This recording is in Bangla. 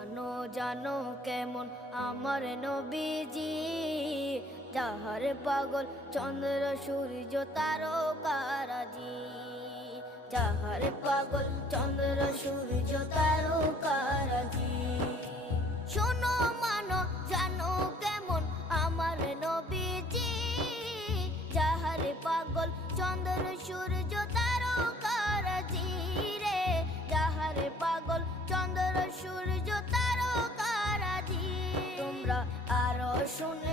জানো জানো কেমন আমার নবীজি, যাহার পাগল চন্দ্র সূর্য তারকারাজি। যাহার পাগল চন্দ্র সূর্য তারকারাজি। শোনো মানো জানো কেমন আমার নবীজি, যাহার পাগল চন্দ্র সূর্য তারকারাজি রে। যাহার পাগল চন্দ্র সূর্য তারকারাজি। তোমরা আরো শুনে